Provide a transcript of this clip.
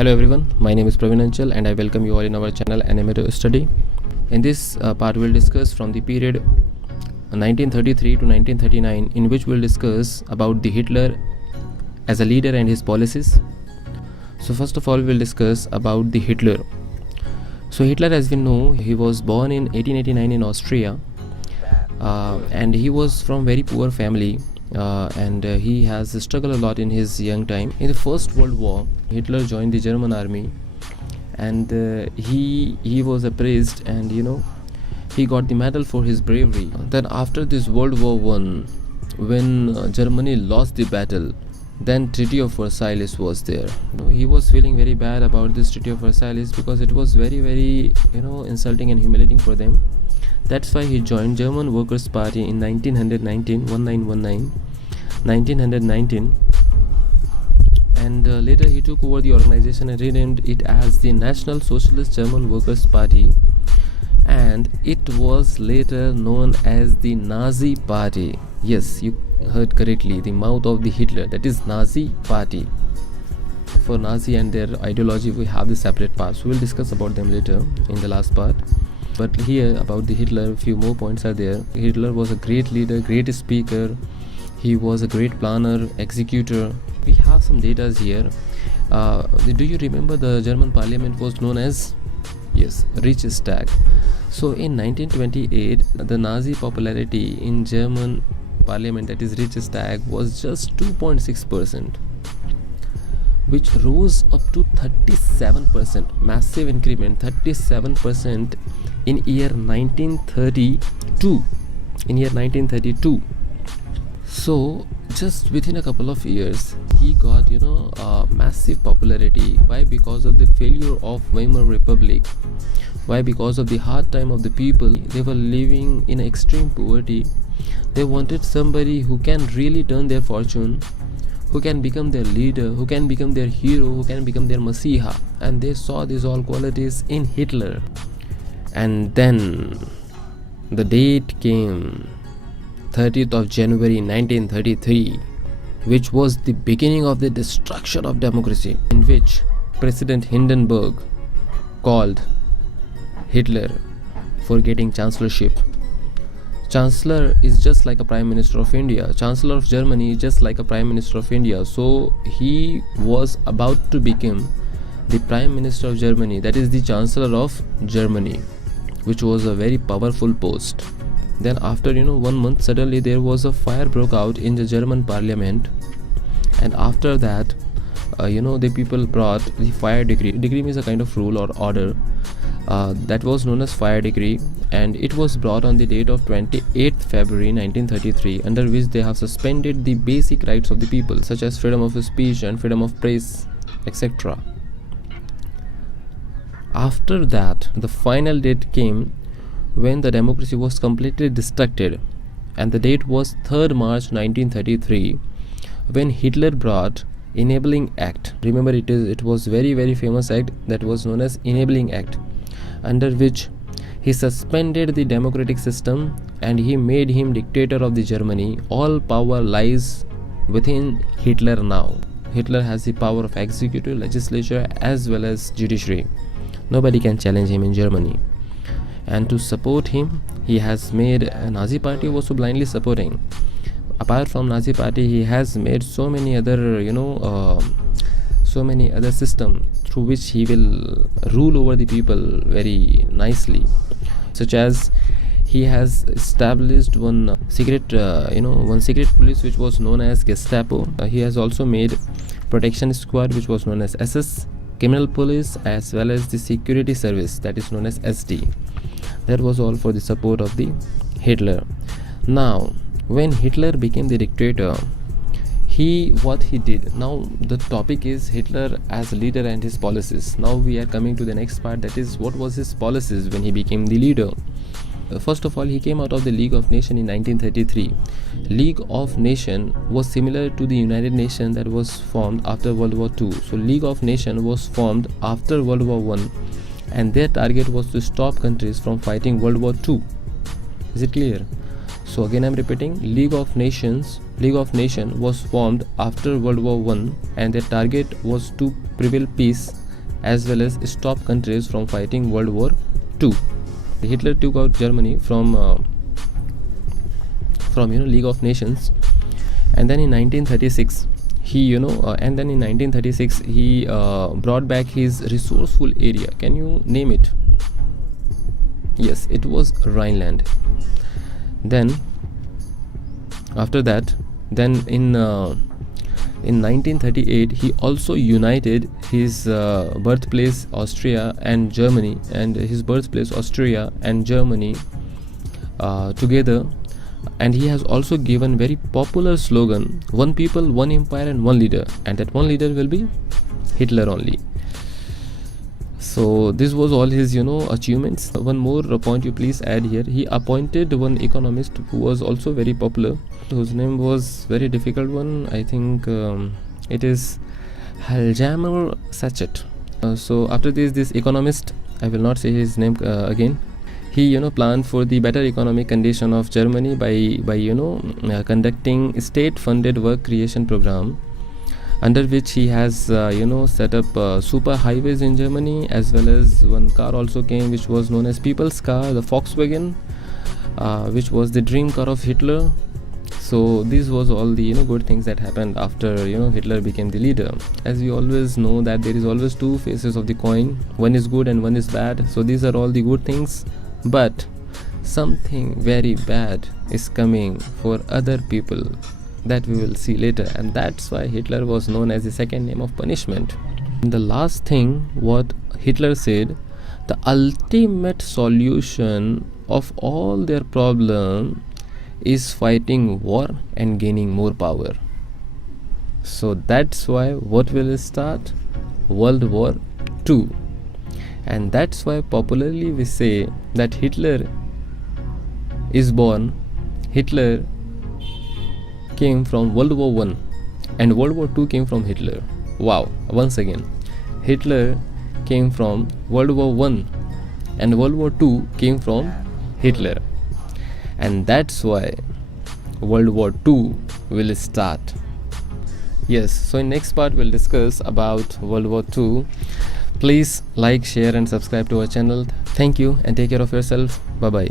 Hello everyone, my name is Praween and I welcome you all in our channel Animator Study. In this part we'll discuss from the period 1933 to 1939, in which we'll discuss about the Hitler as a leader and his policies. So first of all we'll discuss about the Hitler. So Hitler, as we know, he was born in 1889 in Austria and he was from very poor family. And he has struggled a lot in his young time. In the First World War, Hitler joined the German army, and he was appraised, and he got the medal for his bravery. Then after this World War I, when Germany lost the battle, then Treaty of Versailles was there. He was feeling very bad about this Treaty of Versailles because it was very insulting and humiliating for them. That's why he joined German Workers' Party in 1919, and later he took over the organization and renamed it as the National Socialist German Workers' Party, and it was later known as the Nazi Party. Yes, you heard correctly, the mouth of the Hitler, that is Nazi Party. For Nazi and their ideology we have the separate parts, so we'll discuss about them later in the last part. But here about the Hitler, a few more points are there. Hitler was a great leader, great speaker. He was a great planner, executor. We have some data here. Do you remember the German parliament was known as? Yes, Reichstag. So in 1928, the Nazi popularity in German parliament, that is Reichstag, was just 2.6%. which rose up to 37%, massive increment, 37% in year 1932. So just within a couple of years he got massive popularity. Why? Because of the failure of Weimar Republic. Why? Because of the hard time of the people. They were living in extreme poverty. They wanted somebody who can really turn their fortune, who can become their leader, who can become their hero, who can become their Messiah. And they saw these all qualities in Hitler. And then the date came, 30th of January 1933, which was the beginning of the destruction of democracy, in which President Hindenburg called Hitler for getting chancellorship. Chancellor is just like a Prime Minister of India. Chancellor of Germany is just like a Prime Minister of India. So he was about to become the Prime Minister of Germany, that is the Chancellor of Germany, which was a very powerful post. Then after 1 month, suddenly there was a fire broke out in the German parliament, and after that the people brought the fire decree. Decree means a kind of rule or order that was known as fire decree, and it was brought on the date of 28th February 1933, under which they have suspended the basic rights of the people, such as freedom of speech and freedom of press, etc. After that, the final date came when the democracy was completely destructed, and the date was 3rd March 1933, when Hitler brought Enabling Act. Remember, it was very famous act that was known as Enabling Act, under which he suspended the democratic system and he made him dictator of the Germany. All power lies within Hitler now. Hitler has the power of executive, legislature as well as judiciary. Nobody can challenge him in Germany. And to support him, he has made a Nazi party also blindly supporting. Apart from Nazi party, he has made so many other systems through which he will rule over the people very nicely, such as he has established one secret police which was known as Gestapo. He has also made protection squad which was known as SS, criminal police, as well as the security service that is known as SD. That was all for the support of the Hitler. Now when Hitler became the dictator, what he did. Now the topic is Hitler as a leader and his policies. Now we are coming to the next part, that is what was his policies when he became the leader. First of all, he came out of the League of Nations in 1933. League of Nations was similar to the United Nations that was formed after World War II. So League of Nations was formed after World War I, and their target was to stop countries from fighting World War II. Is it clear? So again I'm repeating, League of Nations was formed after World War I, and their target was to prevail peace as well as stop countries from fighting World War II. Hitler took out Germany from League of Nations, and then in 1936 he brought back his resourceful area. Can you name it? Yes, it was Rhineland. Then after that, then in 1938 he also united his birthplace Austria and Germany together, and he has also given very popular slogan, one people, one empire and one leader, and that one leader will be Hitler only. So this was all his achievements. One more point you please add here. He appointed one economist who was also very popular, whose name was very difficult one. I think it is Haljamer Sachet. So after this economist, I will not say his name again, he planned for the better economic condition of Germany by conducting state funded work creation program, under which he has set up super highways in Germany, as well as one car also came which was known as people's car, the Volkswagen, which was the dream car of Hitler. So this was all the good things that happened after Hitler became the leader. As we always know that there is always two faces of the coin, one is good and one is bad. So these are all the good things, but something very bad is coming for other people that we will see later, and that's why Hitler was known as the second name of punishment. And the last thing what Hitler said, the ultimate solution of all their problem is fighting war and gaining more power. So that's why what will start? World War II. And that's why popularly we say that Hitler came from World War I and World War II came from Hitler. Wow, once again, Hitler came from World War I and World War II came from Hitler. And that's why World War II will start. Yes, so in next part we'll discuss about World War II. Please like, share and subscribe to our channel. Thank you and take care of yourself. Bye bye.